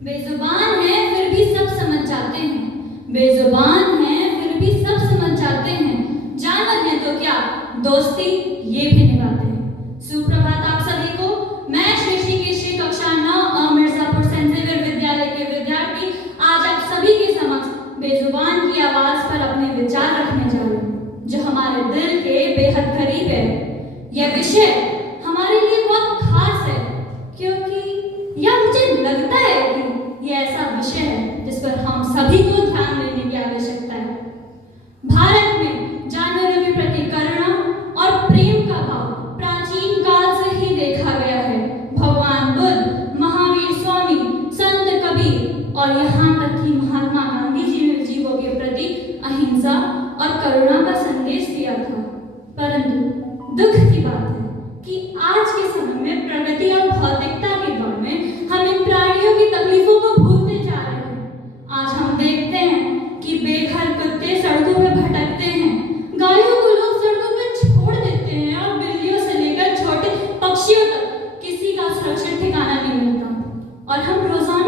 बेजुबान है फिर भी सब समझ जाते हैं, बेजुबान है फिर भी सब समझ जाते हैं, जानवर है तो क्या दोस्ती ये भी निभाते हैं। सुप्रभात आप सभी को। मैं ऋषिकेश कक्षा 9 मिर्जापुर सेंट जेवियर विद्यालय के विद्यार्थी आज आप सभी के समक्ष बेजुबान की आवाज पर अपने विचार रखने जा रहे हूँ, जो हमारे दिल के बेहद करीब है। यह विषय हमारे लिए बहुत खास है, क्योंकि यह मुझे लगता है कि यह ऐसा विषय है जिस पर हम सभी को ध्यान देने की आवश्यकता है। भारत में जानवरों के प्रति करुणा और प्रेम का भाव प्राचीन काल से ही देखा गया है। भगवान बुद्ध, महावीर स्वामी, संत कबीर और यहाँ तक कि महात्मा गांधी जी ने जीवों के प्रति अहिंसा और करुणा का संदेश दिया था। परंतु दुख की बात है कि आज के समय में प्रगति और भौतिकता के दौर में हम इन प्राणियों की तकलीफों को भूलते जा रहे हैं। आज हम देखते हैं कि बेघर कुत्ते सड़कों पर भटकते हैं, गायों को लोग सड़कों पर छोड़ देते हैं और बिल्लियों से लेकर छोटे पक्षियों तक किसी का सुरक्षित ठिकाना नहीं मिलता। और हम रोजाना